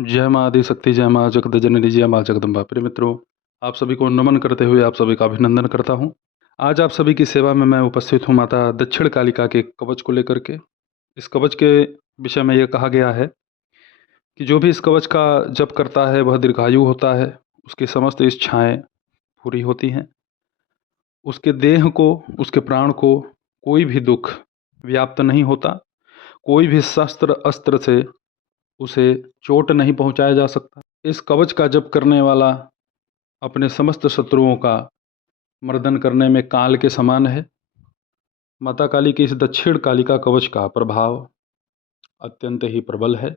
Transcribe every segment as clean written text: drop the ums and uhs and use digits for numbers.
जय माँ आदिशक्ति, जय माँ जगत जननी, जय माँ जगदम्बा। प्रिय मित्रों, आप सभी को नमन करते हुए आप सभी का अभिनंदन करता हूँ। आज आप सभी की सेवा में मैं उपस्थित हूँ माता दक्षिण कालिका के कवच को लेकर के। इस कवच के विषय में यह कहा गया है कि जो भी इस कवच का जप करता है वह दीर्घायु होता है, उसकी समस्त इच्छाएं पूरी होती हैं, उसके देह को, उसके प्राण को कोई भी दुख व्याप्त नहीं होता, कोई भी शस्त्र अस्त्र से उसे चोट नहीं पहुंचाया जा सकता। इस कवच का जप करने वाला अपने समस्त शत्रुओं का मर्दन करने में काल के समान है। माता काली के इस दक्षिण कालिका कवच का प्रभाव अत्यंत ही प्रबल है।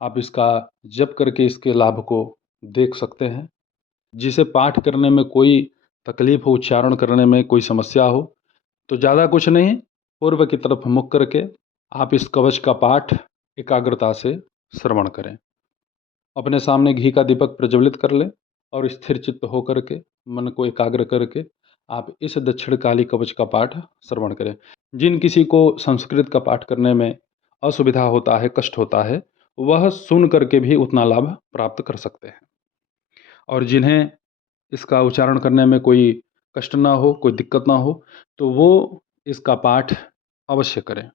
आप इसका जप करके इसके लाभ को देख सकते हैं। जिसे पाठ करने में कोई तकलीफ हो, उच्चारण करने में कोई समस्या हो, तो ज़्यादा कुछ नहीं, पूर्व की तरफ मुख करके आप इस कवच का पाठ एकाग्रता से श्रवण करें। अपने सामने घी का दीपक प्रज्वलित कर लें और स्थिर चित्त होकर के मन को एकाग्र करके आप इस दक्षिण काली कवच का पाठ श्रवण करें। जिन किसी को संस्कृत का पाठ करने में असुविधा होता है, कष्ट होता है, वह सुन करके भी उतना लाभ प्राप्त कर सकते हैं। और जिन्हें इसका उच्चारण करने में कोई कष्ट ना हो, कोई दिक्कत ना हो, तो वो इसका पाठ अवश्य करें।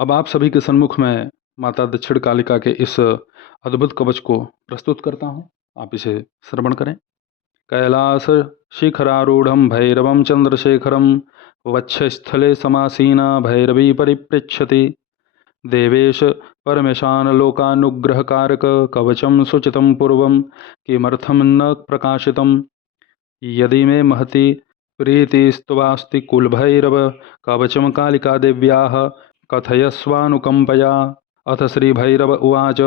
अब आप सभी के सन्मुख में माता दक्षिण कालिका के इस अद्भुत कवच को प्रस्तुत करता हूँ। आप इसे श्रवण करें। कैलास शिखरारूढ़ भैरवं चंद्रशेखरं वक्षस्थले समासीना भैरवी परिपृच्छति देवेश परमेशान लोकानुग्रहकारक कवचं सुचितं पूर्वं किमर्थं न प्रकाशितं यदि मे महति प्रीतिस्त्वास्ति कुलभैरव कवचं कालिका देव्याः कथयस्वानुकम्पया। अथ श्रीभैरव उवाच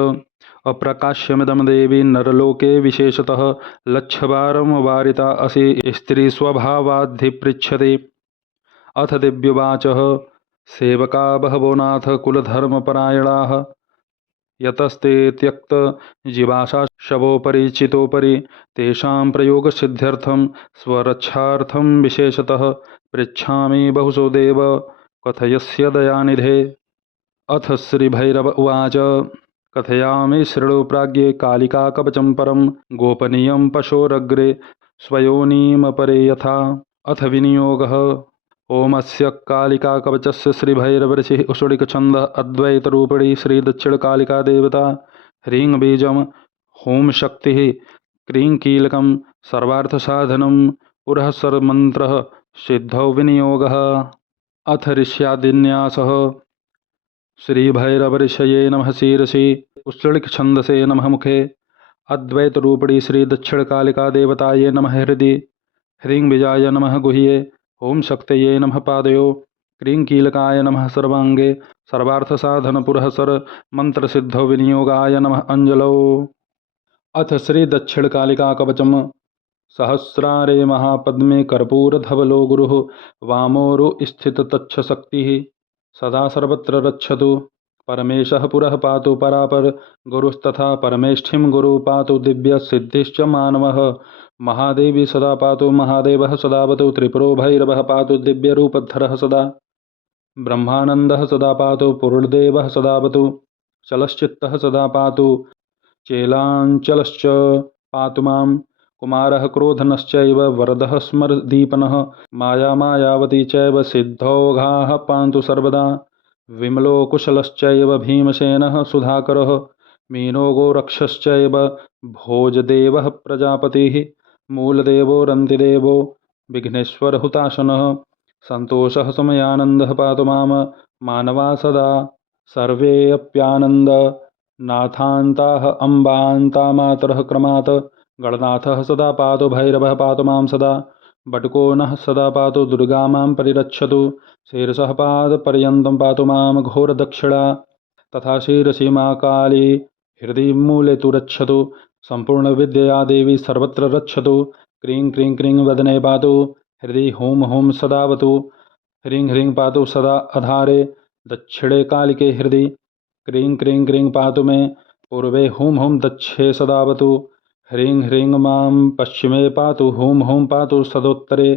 अप्रकाश्यमिदं देवी नरलोके विशेषतः लक्षवारं वारिता असि स्त्रीस्वभावाद्धि। अथ दिव्युवाचः सेवका बहवो नाथ कुलधर्मपरायणाः यतस्ते त्यक्तजीवाशा शवोपरि तेषां प्रयोगसिद्ध्यर्थं स्वरक्षार्थं विशेषतः पृच्छामि बहुशो देव कथयस्य दयानिधे। अथ श्रीभैरव उवाच कथयामि शृणु प्राज्ञे कालिका कवचं परं गोपनीयं पशोरग्रे स्वयोनिमपरे यथा। अथ विनियोगः ओमस्य कालिका कवचस्य श्रीभैरवऋषिः उषुडिकछन्दः अद्वैतरूपिणी श्रीदक्षिणकालिका देवता। ह्रीं बीजं होम शक्तिः क्रीं कीलकं सर्वार्थसाधनं पुरःसरमन्त्रः सिद्धौ विनियोगः। अथ ऋष्यादिन्यासः श्रीभैरवऋषये नमः शिरसि उष्णिकछन्दसे नमः मुखे अद्वैतरूपिणी श्रीदक्षिणकालिका देवताये नमः हृदि। ह्रीं बीजाय नमः गुह्ये ओम शक्तये नमः पादयो क्रीं कीलकाय नमः सर्वांगे सर्वार्थसाधनपुरःसर मंत्रसिद्धौ विनियोगाय नमः अंजलौ। अथ श्रीदक्षिणकालिका कवचम् सहस्रारे महापद्मे कर्पूरधवलो गुरुः वामोरु स्थिततच्छक्तिः सदा सर्वत्र रक्षतु। परमेशः पुरः पातु परापर गुरुस्तथा परमेष्ठिं गुरु पातु दिव्यसिद्धिश्च मानवः। महादेवी सदा पातु महादेवः सदावतु त्रिपुरो भैरवः पातु दिव्यरूपधरः सदा। ब्रह्मानन्दः सदा पातु पूर्णदेवः सदावतु चलश्चित्तः सदा पातु चेलाञ्चलश्च पातु मां। कुमारः क्रोधनश्चैव वरदः स्मरदीपनः माया मायावती चैव सिद्धौघाः पान्तु सर्वदा। विमलो कुशलश्चैव भीमसेनः सुधाकरः मीनो गोरक्षश्चैव भोजदेवः प्रजापतिः मूलदेवो रन्तिदेवो विघ्नेश्वरहुताशनः सन्तोषः समयानन्दः पातु मां मानवा सदा। सर्वेऽप्यानन्द नाथान्ताः अम्बान्ता मातरः क्रमात् गणनाथः सदा पातु भैरवः पातु मां सदा। बटको नः सदा पातु दुर्गा मां परिरक्षतु शीर्षः पादपर्यन्तं पातु मां घोरदक्षिणा तथा शीर्षि मा काली हृदि मूले तु रक्षतु सम्पूर्णविद्यया देवी सर्वत्र रक्षतु। क्रीं क्रीं क्रीं वदने पातु हृदि हूं हूं सदावतु। ह्रीं ह्रीं पातु सदा आधारे दक्षिणे कालिके हृदि। क्रीं क्रीं क्रीं पातु मे पूर्वे हूं हूं दक्षे सदावतु। ह्रीं ह्रीं मां पश्चिमे पातु हूं हूं पातु सदोत्तरे।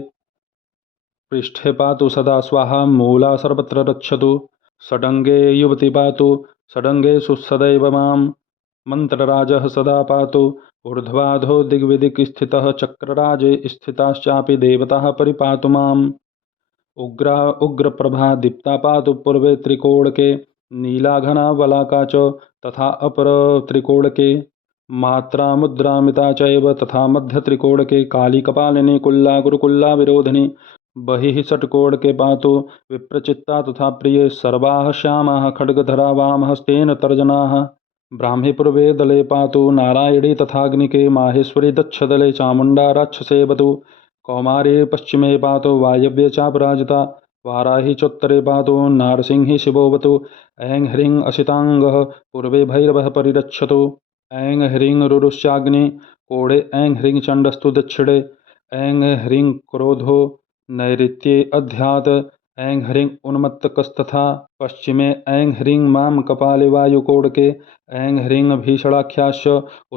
पृष्ठे पातु सदा स्वाहा मूला सर्वत्र रक्षतु। षडङ्गे युवती पातु षडङ्गेषु सदैव मां मन्त्रराजः सदा पातु ऊर्ध्वाधो दिग्विदिक् स्थितः चक्रराजे स्थिताश्चापि देवताः परिपातु माम् उग्रप्रभा दीप्ता पातु पूर्वे त्रिकोणके नीलाघना वलाका च तथा अपरत्रिकोणके मात्रा मुद्रामिता चैव तथा मध्यत्रिकोणके काली कपालिनी कुल्ला गुरुकुल्ला विरोधिनी बहिः षट्कोणके पातु विप्रचित्ता तथा प्रिये सर्वाः श्यामाः खड्गधरा वामहस्तेन तर्जनाः ब्राह्मी पूर्वे दले पातु नारायणी तथाग्निके माहेश्वरी दक्षदले चामुण्डा राक्षसेवतु कौमारे पश्चिमे पातु वायव्ये चापराजिता वाराही चोत्तरे पातु नारसिंही शिवोऽवतु ऐं ह्रीं असिताङ्गः पूर्वे भैरवः परिरक्षतु ऐं ह्रीं रुरुश्चाग्नि कोणे ऐं ह्रीं चण्डस्तु दक्षिणे ऐं ह्रीं क्रोधो नैऋत्ये अध्यात् ऐं ह्रीं उन्मत्तकस्तथा पश्चिमे ऐं ह्रीं मां कपाले वायुकोणके ऐं ह्रीं भीषणाख्याश्च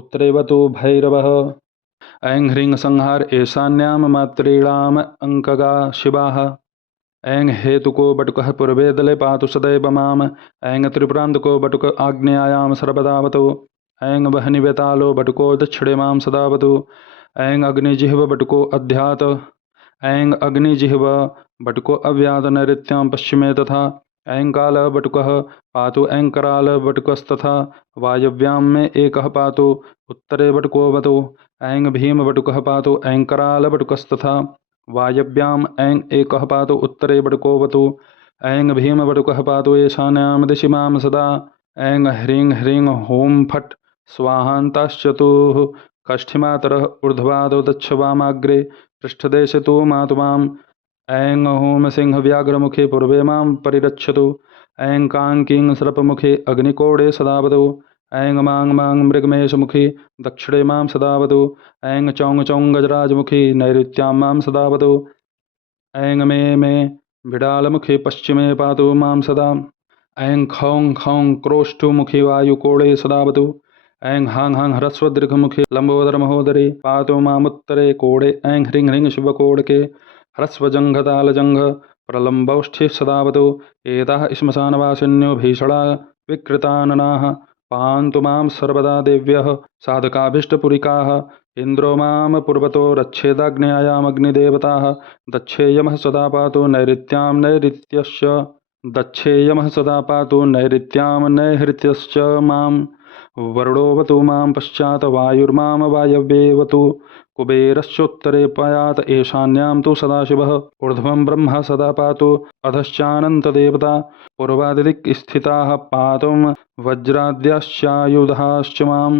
उत्तरेवतु भैरवः ऐं ह्रीं संहार ईशान्यां मातॄणाम् अङ्कगा शिवाः ऐं हेतुको बटुकः पूर्वे दले पातु सदैव माम् ऐं त्रिपुरान्तको बटुक आग्नेयायां सर्वदावतु ऐं वह्निवेतालो बटुको दक्षिणे मां सदावतु ऐं अग्निजिह्व बटुको अध्यात् ऐं अग्निजिह्व बटुको अव्यात् नैऋत्यां पश्चिमे तथा ऐं कालः बटुकः पातु ऐं करालः बटुकस्तथा वायव्यां मे एकः पातु उत्तरे बटुकोऽवतु ऐं भीमबटुकः पातु ऐं करालबटुकस्तथा वायव्याम् ऐं एकः पातु उत्तरे बटुकोऽवतु ऐं भीमबटुकः पातु ईशान्यां दिशि मां सदा ऐं ह्रीं ह्रीं हूं फट् स्वाहान्ताश्चतुः कष्ठिमातरः ऊर्ध्वादौ दक्षवामाग्रे पृष्ठदेशे तु मातु माम् ऐं हूं सिंहव्याघ्रमुखे पूर्वे मां परिरक्षतु ऐं काङ्कीं सर्पमुखे अग्निकोणे सदावतु ऐं मां मृगमेशमुखी दक्षिणे मां सदावतु ऐं चौं गजराजमुखी नैऋत्यां मां सदावतु ऐं मे बिडालमुखी पश्चिमे पातु मां सदा ऐं खौं क्रोष्ठमुखी वायुकोणे सदावतु ऐं हां ह्रस्वदीर्घमुखी लम्बोदरमहोदरी पातु मामुत्तरे कोणे ऐं ह्रीं ह्रीं शिवकोणके ह्रस्वजङ्घतालजङ्घ प्रलम्बौष्ठिः सदावतु एताः श्मशानवासिन्यो भीषणा विकृताननाः पान्तु मां सर्वदा देव्यः साधकाभीष्टपुरिकाः इन्द्रो मां पूर्वतो रक्षेदाग्नेयामग्निदेवताः दक्षेयमः सदा पातु नैऋत्यां नैऋत्यश्च मां वरुणोऽवतु मां पश्चात् वायुर्मां वायव्येऽवतु कुबेरश्चोत्तरे पयात् ईशान्यां तु सदाशिवः ऊर्ध्वं ब्रह्मा सदा पातु अधश्चानन्तदेवता पूर्वादिदिक् स्थिताः पातुं वज्राद्याश्चायुधाश्च मां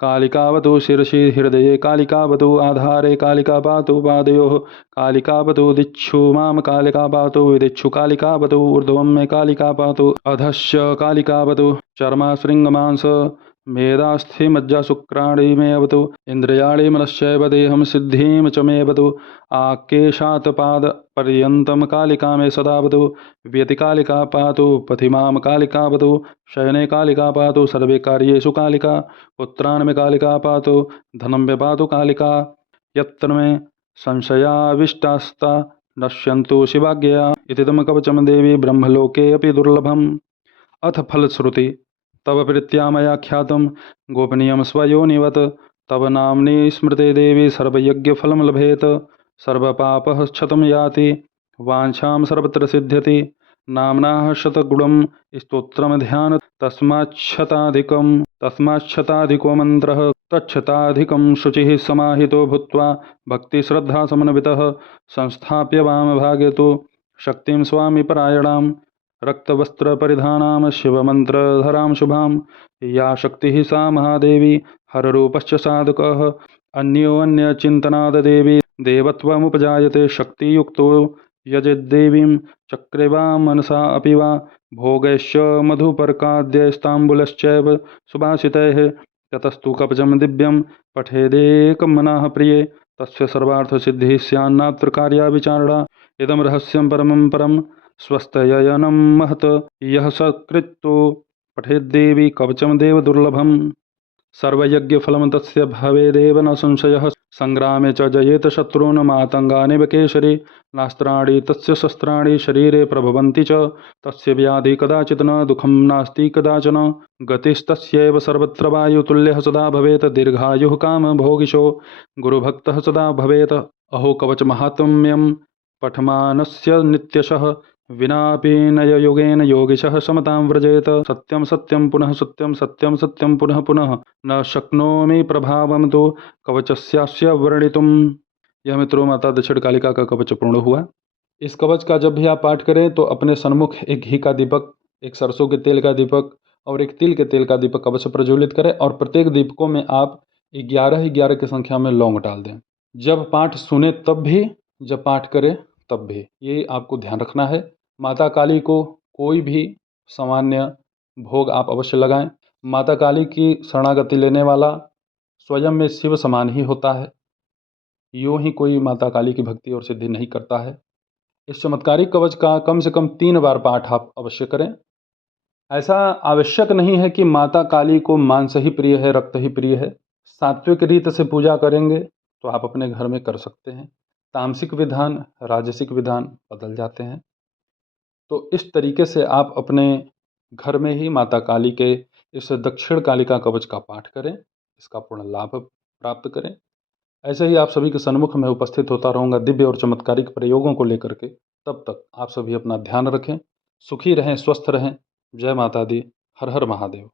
कालिकावतु शिरसि हृदये कालिकावतु आधारे कालिका पातु पादयोः कालिकावतु दिक्षु मां कालिका पातु विदिक्षु कालिकावतु ऊर्ध्वं मे कालिका पातु अधश्च कालिकावतु चर्माशृङ्गमांस मेधास्थि शुक्राणि मे अवतु इन्द्रियाणि मनश्चैव देहं सिद्धिं च मे अवतु आकेशातपादपर्यन्तं कालिका मे सदावतु व्यतिकालिका पातु पथि मां कालिकावतु शयने कालिका पातु सर्वे कार्येषु कालिका पुत्रान् मे कालिका पातु धनं मे पातु कालिका यत्र मे संशयाविष्टास्ता नश्यन्तु शिवाज्ञया इति कवचं देवी ब्रह्मलोके अपि दुर्लभम् अथ फलश्रुति तव प्रीत्या मया ख्यातं गोपनीयं स्वयोनिवत् तव नाम्नि स्मृते देवी सर्वयज्ञफलं लभेत सर्वपापः क्षतं याति वाञ्छां सर्वत्र सिद्ध्यति नाम्नाः शतगुणं स्तोत्रं ध्यान तस्माच्छताधिको मन्त्रः तच्छताधिकं शुचिः समाहितो भूत्वा भक्तिश्रद्धासमन्वितः संस्थाप्य वामभागे तु शक्तिं स्वामिपरायणां रक्तवस्त्रपरिधानां शिवमन्त्रधरां शुभां या शक्तिः सा महादेवी हररूपश्च साधकः अन्योन्यचिन्तनाददेवी देवत्वमुपजायते शक्तियुक्तो यजेद्देवीं चक्रे वा मनसा अपि वा भोगैश्च मधुपर्काद्यैस्ताम्बूलश्चैव सुभाषितैः ततस्तु कवचं दिव्यं पठेदेकमनः प्रिये तस्य सर्वार्थसिद्धिः स्यान्नात्र कार्याविचारणा इदं रहस्यं परं स्वस्तयनं महत् यः सकृत्तो पठेद्देवी कवचं देवदुर्लभम् सर्वयज्ञफलं तस्य भवेदेव न संशयः संग्रामे च जयेत शत्रून् मातङ्गानेव केशरी नास्त्राणि तस्य शस्त्राणि शरीरे प्रभवन्ति च तस्य व्याधि कदाचित् न दुःखं नास्ति कदाचन गतिस्तस्यैव सर्वत्र वायुतुल्यः सदा भवेत् दीर्घायुः कामभोगिशो गुरुभक्तः सदा भवेत् अहो कवचमाहात्म्यं पठमानस्य नित्यशः विनापि नययोगेन योगिशः समतां व्रजेत सत्यं सत्यं पुनः सत्यं सत्यं सत्यं पुनः पुनः न शक्नोमि प्रभावं तु कवचस्यास्य वर्णितुम्। यह मित्रों माता दक्षिण कालिका का कवच पूर्ण हुआ। इस कवच का जब भी आप पाठ करें तो अपने सन्मुख एक घी का दीपक, एक सरसों के तेल का दीपक और एक तिल के तेल का दीपक अवश्य प्रज्वलित करें और प्रत्येक दीपकों में आप 11-11 की संख्या में लौंग डाल दें। जब पाठ सुने तब भी, जब पाठ करें तब भी, ये आपको ध्यान रखना है। माता काली को कोई भी सामान्य भोग आप अवश्य लगाएं। माता काली की शरणागति लेने वाला स्वयं में शिव समान ही होता है। यूँ ही कोई माता काली की भक्ति और सिद्धि नहीं करता है। इस चमत्कारिक कवच का कम से कम 3 बार पाठ आप अवश्य करें। ऐसा आवश्यक नहीं है कि माता काली को मांस ही प्रिय है, रक्त ही प्रिय है। सात्विक रीत से पूजा करेंगे तो आप अपने घर में कर सकते हैं। तामसिक विधान, राजसिक विधान बदल जाते हैं। तो इस तरीके से आप अपने घर में ही माता काली के इस दक्षिण कालिका कवच का पाठ करें, इसका पूर्ण लाभ प्राप्त करें। ऐसे ही आप सभी के सन्मुख में उपस्थित होता रहूँगा दिव्य और चमत्कारिक प्रयोगों को लेकर के। तब तक आप सभी अपना ध्यान रखें, सुखी रहें, स्वस्थ रहें। जय माता दी। हर हर महादेव।